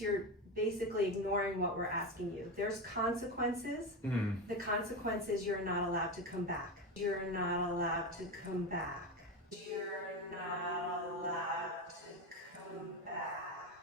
You're basically ignoring what we're asking you. There's consequences. The consequences, you're not allowed to come back. You're not allowed to come back. You're not allowed to come back.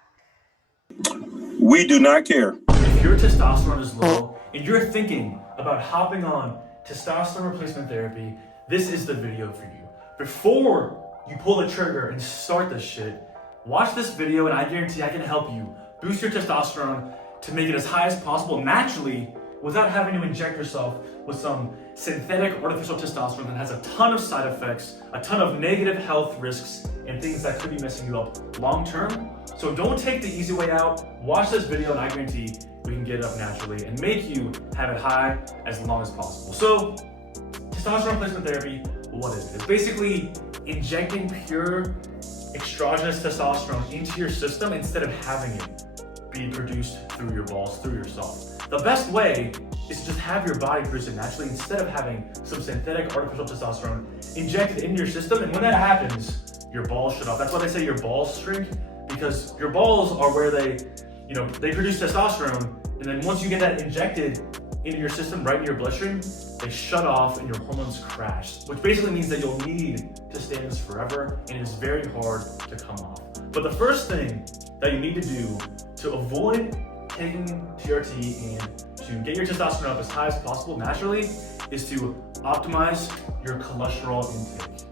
We do not care. If your testosterone is low and you're thinking about hopping on testosterone replacement therapy, this is the video for you. Before you pull the trigger and start this shit, watch this video and I guarantee I can help you boost your testosterone to make it as high as possible naturally without having to inject yourself with some synthetic artificial testosterone that has a ton of side effects, a ton of negative health risks, and things that could be messing you up long term. So don't take the easy way out. Watch this video and I guarantee we can get it up naturally and make you have it high as long as possible. So testosterone replacement therapy, what is it? It's basically injecting pure exogenous testosterone into your system instead of having it be produced through your balls, through yourself. The best way is to just have your body produce it naturally instead of having some synthetic artificial testosterone injected into your system. And when that happens, your balls shut off. That's why they say your balls shrink, because your balls are where they produce testosterone, and then once you get that injected into your system, right in your bloodstream, they shut off and your hormones crash, which basically means that you'll need to stay in this forever, and it's very hard to come off. But the first thing that you need to do to avoid taking TRT and to get your testosterone up as high as possible naturally is to optimize your cholesterol intake.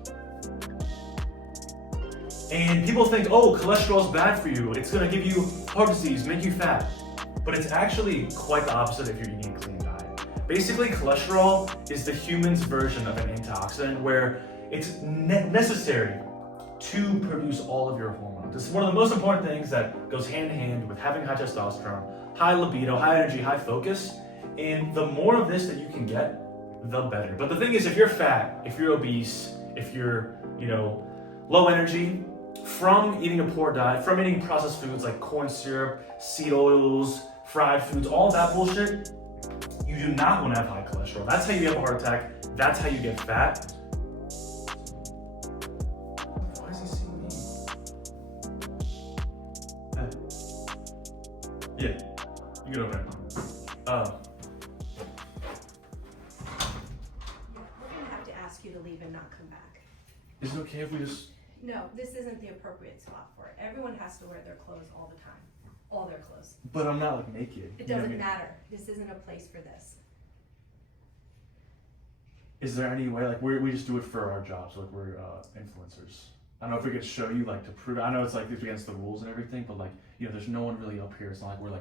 And people think, oh, cholesterol is bad for you. It's gonna give you heart disease, make you fat. But it's actually quite the opposite if you're eating a clean diet. Basically, cholesterol is the human's version of an antioxidant where it's necessary to produce all of your hormones. This is one of the most important things that goes hand in hand with having high testosterone, high libido, high energy, high focus. And the more of this that you can get, the better. But the thing is, if you're fat, if you're obese, if you're, low energy, from eating a poor diet, from eating processed foods like corn syrup, seed oils, fried foods, all that bullshit, you do not want to have high cholesterol. That's how you have a heart attack. That's how you get fat. Why is he seeing me? Yeah, you can open it. We're gonna have to ask you to leave and not come back. Is it okay if we just... No, this isn't the appropriate spot for it. Everyone has to wear their clothes all the time. All their clothes. But I'm not naked. It doesn't matter. This isn't a place for this. Is there any way, we just do it for our jobs, we're influencers. I don't know if we could show you, to prove it. I know it's against the rules and everything, but there's no one really up here. It's not like we're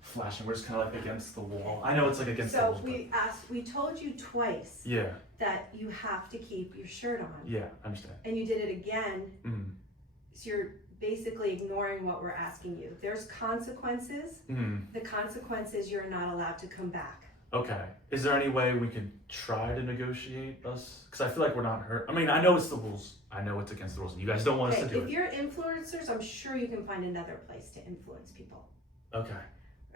flashing. We're just kind of against the wall. I know it's against the rules. So we told you twice. Yeah. That you have to keep your shirt on. Yeah, I understand. And you did it again. So you're basically ignoring what we're asking you. There's consequences. The consequences, you're not allowed to come back. Okay. Is there any way we could try to negotiate us? Because I feel like we're not hurt. I mean, I know it's the rules. I know it's against the rules. You guys don't want us to do it. If you're influencers, I'm sure you can find another place to influence people. Okay.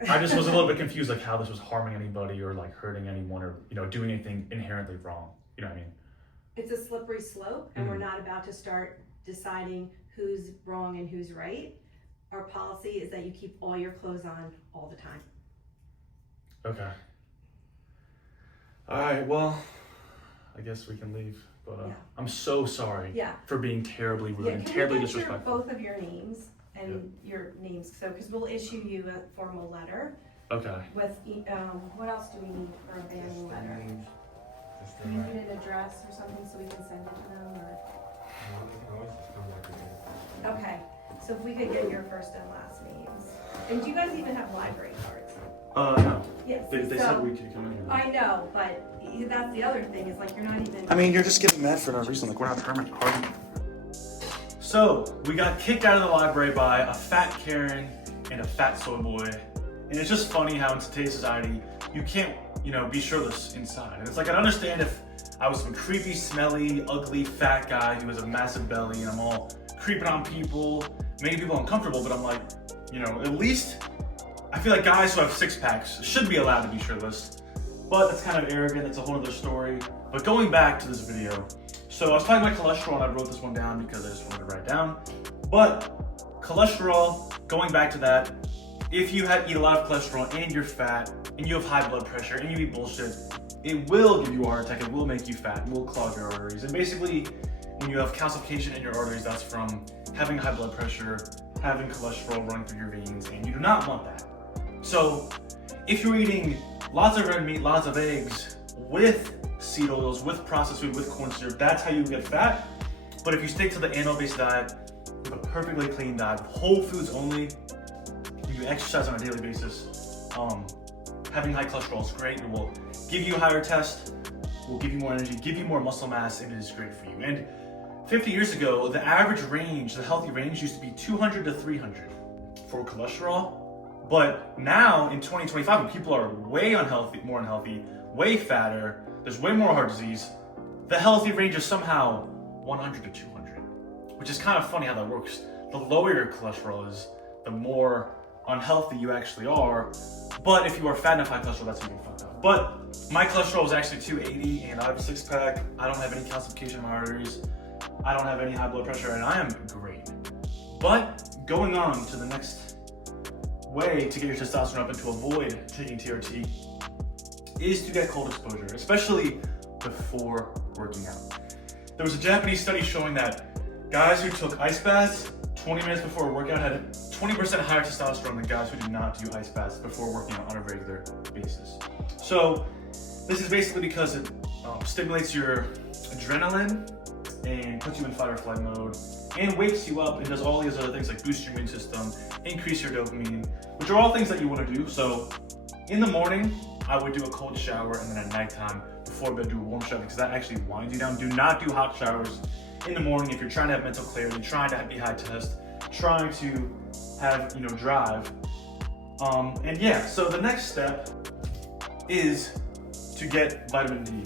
I just was a little bit confused, how this was harming anybody or hurting anyone or doing anything inherently wrong. You know what I mean? It's a slippery slope, and we're not about to start deciding who's wrong and who's right. Our policy is that you keep all your clothes on all the time. Okay. All right. Well, I guess we can leave. But Yeah. I'm so sorry for being terribly rude and terribly disrespectful. Both of your names and your names, because we'll issue you a formal letter. Okay. With what else do we need for a banning letter? Do you need an address or something so we can send it to them? Or? Okay. So if we could get your first and last names. And do you guys even have library cards? No. Yes. They said we could come in here. I know, but that's the other thing is you're not even. I mean, you're just getting mad for no reason. We're not hermit. So we got kicked out of the library by a fat Karen and a fat soy boy, and it's just funny how in today's society you can't, be shirtless inside. And it's I'd understand if I was some creepy, smelly, ugly, fat guy who has a massive belly and I'm all creeping on people, making people uncomfortable. But I'm at least I feel like guys who have six packs should be allowed to be shirtless. But that's kind of arrogant. That's a whole other story. But going back to this video. So I was talking about cholesterol and I wrote this one down because I just wanted to write it down. But cholesterol, going back to that, if you eat a lot of cholesterol and you're fat and you have high blood pressure and you eat bullshit, it will give you a heart attack, it will make you fat, it will clog your arteries. And basically, when you have calcification in your arteries, that's from having high blood pressure, having cholesterol running through your veins, and you do not want that. So if you're eating lots of red meat, lots of eggs, with seed oils, with processed food, with corn syrup, that's how you get fat. But if you stick to the animal-based diet, with a perfectly clean diet, whole foods only, and you exercise on a daily basis, having high cholesterol is great. It will give you a higher test, will give you more energy, give you more muscle mass, and it is great for you. And 50 years ago, the average range, the healthy range, used to be 200 to 300 for cholesterol. But now in 2025, when people are way more unhealthy, way fatter, there's way more heart disease, the healthy range is somehow 100 to 200, which is kind of funny how that works. The lower your cholesterol is, the more unhealthy you actually are. But if you are fat enough high cholesterol, that's even fucked up. But my cholesterol is actually 280 and I have a six pack. I don't have any calcification in my arteries. I don't have any high blood pressure and I am great. But going on to the next way to get your testosterone up and to avoid taking TRT is to get cold exposure, especially before working out. There was a Japanese study showing that guys who took ice baths 20 minutes before a workout had 20% higher testosterone than guys who did not do ice baths before working out on a regular basis. So this is basically because it stimulates your adrenaline and puts you in fight or flight mode and wakes you up and does all these other things like boost your immune system, increase your dopamine, which are all things that you want to do. So in the morning, I would do a cold shower, and then at nighttime before bed do a warm shower because that actually winds you down. Do not do hot showers in the morning if you're trying to have mental clarity, trying to be high test, trying to have, drive. And yeah, so the next step is to get vitamin D.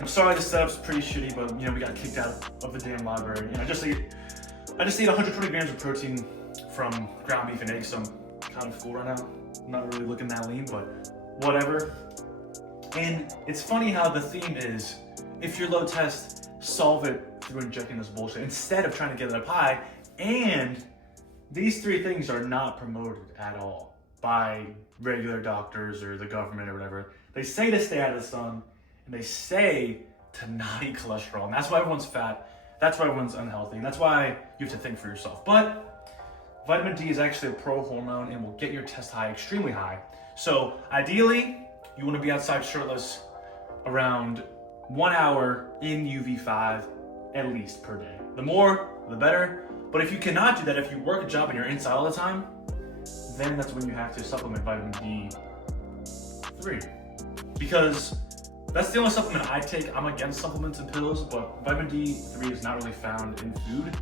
I'm sorry this setup's pretty shitty, but we got kicked out of the damn library. And I just ate 120 grams of protein from ground beef and eggs, so I'm kind of full right now. I'm not really looking that lean, but whatever. And it's funny how the theme is, if you're low test, solve it through injecting this bullshit instead of trying to get it up high. And these three things are not promoted at all by regular doctors or the government or whatever. They say to stay out of the sun, and they say to not eat cholesterol. And that's why everyone's fat. That's why everyone's unhealthy. And that's why you have to think for yourself. But vitamin D is actually a pro-hormone and will get your test high extremely high. So ideally, you want to be outside shirtless around 1 hour in UV5 at least per day. The more, the better. But if you cannot do that, if you work a job and you're inside all the time, then that's when you have to supplement vitamin D3. Because that's the only supplement I take. I'm against supplements and pills, but vitamin D3 is not really found in food.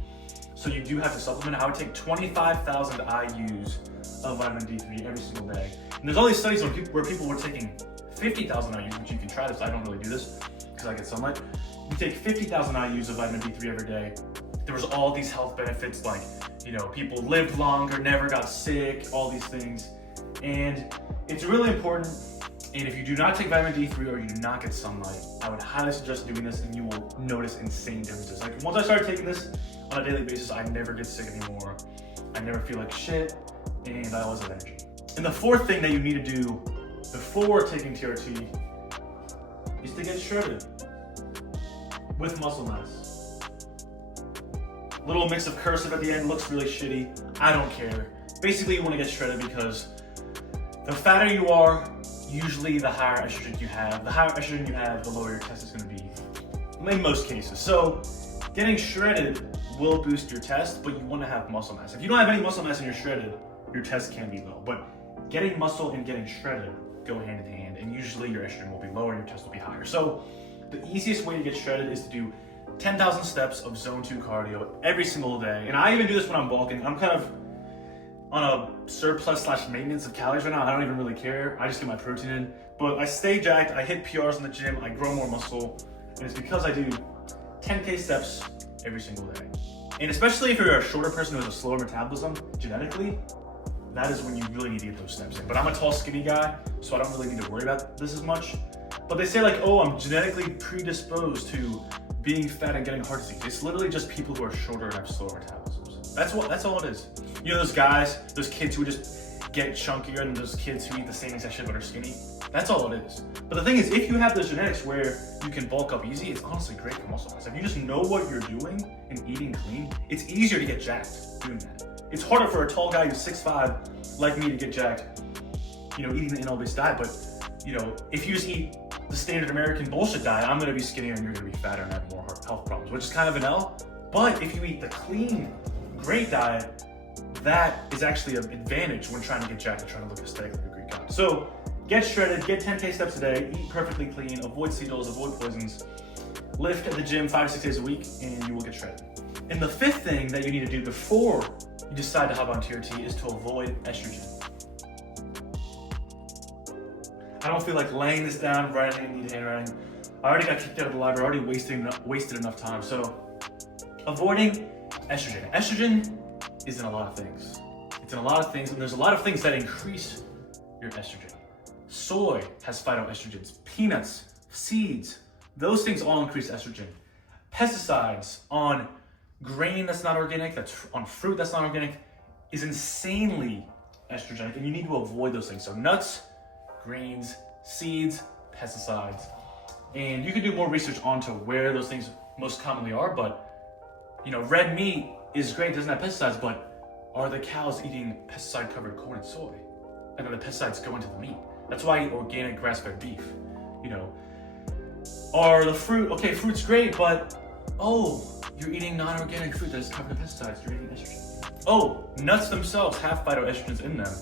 So you do have to supplement. I would take 25,000 IUs of vitamin D3 every single day. And there's all these studies where people were taking 50,000 IUs, which you can try this. I don't really do this because I get sunlight. You take 50,000 IUs of vitamin D3 every day. There was all these health benefits like, people lived longer, never got sick, all these things. And it's really important. And if you do not take vitamin D3 or you do not get sunlight, I would highly suggest doing this and you will notice insane differences. Like once I started taking this on a daily basis, I never get sick anymore. I never feel like shit and I always have energy. And the fourth thing that you need to do before taking TRT is to get shredded with muscle mass. Little mix of cursive at the end looks really shitty. I don't care. Basically, you want to get shredded because the fatter you are, usually the higher estrogen you have. The higher estrogen you have, the lower your test is going to be in most cases. So getting shredded will boost your test, but you want to have muscle mass. If you don't have any muscle mass and you're shredded, your test can be low. But getting muscle and getting shredded go hand in hand, and usually your estrogen will be lower and your test will be higher. So the easiest way to get shredded is to do 10,000 steps of zone 2 cardio every single day. And I even do this when I'm bulking. I'm kind of on a surplus/maintenance of calories right now. I don't even really care. I just get my protein in. But I stay jacked, I hit PRs in the gym, I grow more muscle. And it's because I do 10K steps every single day. And especially if you're a shorter person who has a slower metabolism genetically, that is when you really need to get those steps in. But I'm a tall, skinny guy, so I don't really need to worry about this as much. But they say like, oh, I'm genetically predisposed to being fat and getting heart disease. It's literally just people who are shorter and have slower metabolisms. That's all it is. You know those guys, those kids who just get chunkier and those kids who eat the same exact shit but are skinny? That's all it is. But the thing is, if you have those genetics where you can bulk up easy, it's honestly great for muscle mass. If you just know what you're doing and eating clean, it's easier to get jacked doing that. It's harder for a tall guy who's 6'5" like me to get jacked, you know, eating an animal-based diet. But, you know, if you just eat the standard American bullshit diet, I'm gonna be skinnier and you're gonna be fatter and have more health problems, which is kind of an L. But if you eat the clean, great diet, that is actually an advantage when trying to get jacked and trying to look aesthetic like a Greek god. So get shredded, get 10K steps a day, eat perfectly clean, avoid needles, avoid poisons, lift at the gym 5 to 6 days a week, and you will get shredded. And the fifth thing that you need to do before you decide to hop on TRT is to avoid estrogen. I don't feel like laying this down, writing, need handwriting. I already got kicked out of the library, already wasted enough time. So avoiding estrogen. Estrogen is in a lot of things. It's in a lot of things, and there's a lot of things that increase your estrogen. Soy has phytoestrogens, peanuts, seeds, those things all increase estrogen. Pesticides on grain that's not organic, that's on fruit that's not organic, is insanely estrogenic, and you need to avoid those things. So nuts, grains, seeds, pesticides. And you can do more research onto where those things most commonly are, but you know, red meat is great, doesn't have pesticides, but are the cows eating pesticide-covered corn and soy? And then the pesticides go into the meat. That's why I eat organic grass-fed beef. You know, are the fruit, okay, fruit's great, but oh, you're eating non-organic fruit that is covered in pesticides, you're eating estrogen. Oh, nuts themselves have phytoestrogens in them,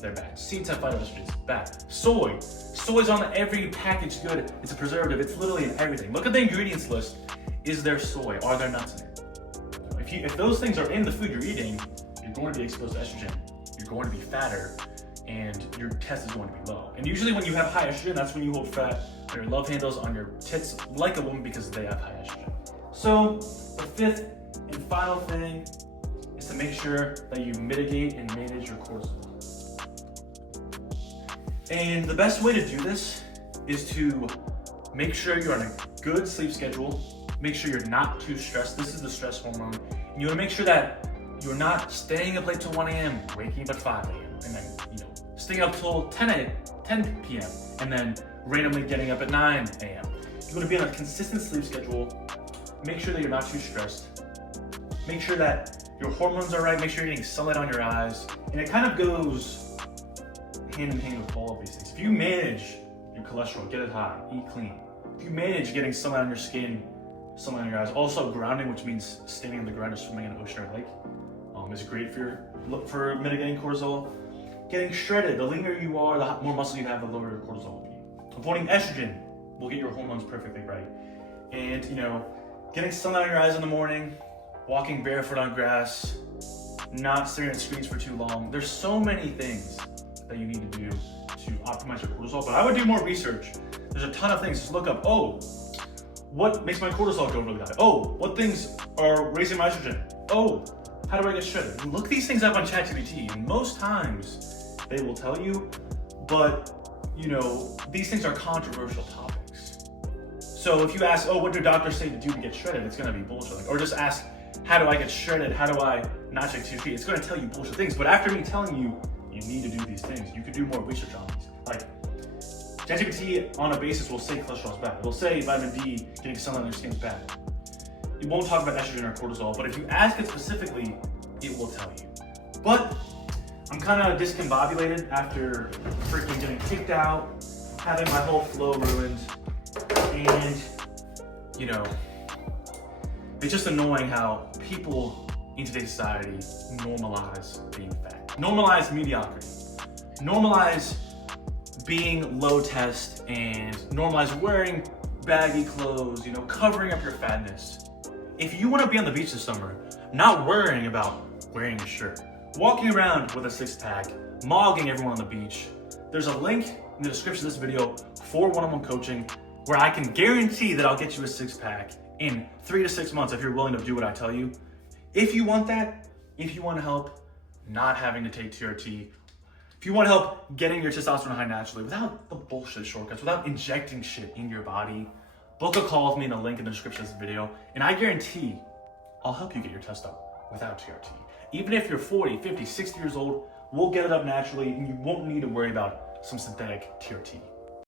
they're bad. Seeds have phytoestrogens, bad. Soy's on every packaged good, it's a preservative, it's literally in everything. Look at the ingredients list. Is there soy? Are there nuts in it? If those things are in the food you're eating, you're going to be exposed to estrogen, you're going to be fatter, and your test is going to be low. And usually when you have high estrogen, that's when you hold fat on your love handles, on your tits, like a woman, because they have high estrogen. So the fifth and final thing is to make sure that you mitigate and manage your cortisol. And the best way to do this is to make sure you're on a good sleep schedule, make sure you're not too stressed. This is the stress hormone. And you wanna make sure that you're not staying up late till 1 a.m., waking up at 5 a.m., and then, you know, staying up till 10 p.m., and then randomly getting up at 9 a.m. You wanna be on a consistent sleep schedule. Make sure that you're not too stressed. Make sure that your hormones are right. Make sure you're getting sunlight on your eyes. And it kind of goes hand in hand with all of these things. If you manage your cholesterol, get it high, eat clean. If you manage getting sunlight on your skin, sunlight on your eyes, also grounding, which means standing on the ground or swimming in an ocean or lake, is great for mitigating cortisol. Getting shredded, the leaner you are, the more muscle you have, the lower your cortisol will be. Avoiding estrogen will get your hormones perfectly right. And, you know, getting sunlight on your eyes in the morning, walking barefoot on grass, not staring at screens for too long. There's so many things that you need to do to optimize your cortisol, but I would do more research. There's a ton of things. Just look up, oh, what makes my cortisol go really high? Oh, what things are raising my estrogen? Oh, how do I get shredded? Look these things up on ChatGPT, and most times they will tell you, but you know, these things are controversial topics. So if you ask, oh, what do doctors say to do to get shredded? It's gonna be bullshit. Or just ask, how do I get shredded? How do I not check TRT? It's gonna tell you bullshit things, but after me telling you, you need to do these things, you could do more research on these. Like, ChatGPT on a basis will say cholesterol is bad. It'll say vitamin D, getting sunlight on your skin is bad. It won't talk about estrogen or cortisol, but if you ask it specifically, it will tell you. But I'm kind of discombobulated after freaking getting kicked out, having my whole flow ruined, and, you know, it's just annoying how people in today's society normalize being fat. Normalize mediocrity. Normalize being low test and normalize wearing baggy clothes, you know, covering up your fatness. If you want to be on the beach this summer, not worrying about wearing a shirt, walking around with a six-pack, mogging everyone on the beach, there's a link in the description of this video for one-on-one coaching where I can guarantee that I'll get you a six-pack in 3 to 6 months if you're willing to do what I tell you. If you want that, if you want help not having to take TRT, if you want help getting your testosterone high naturally without the bullshit shortcuts, without injecting shit in your body, book a call with me in the link in the description of this video, and I guarantee I'll help you get your test up without TRT. Even if you're 40, 50, 60 years old, we'll get it up naturally and you won't need to worry about some synthetic TRT.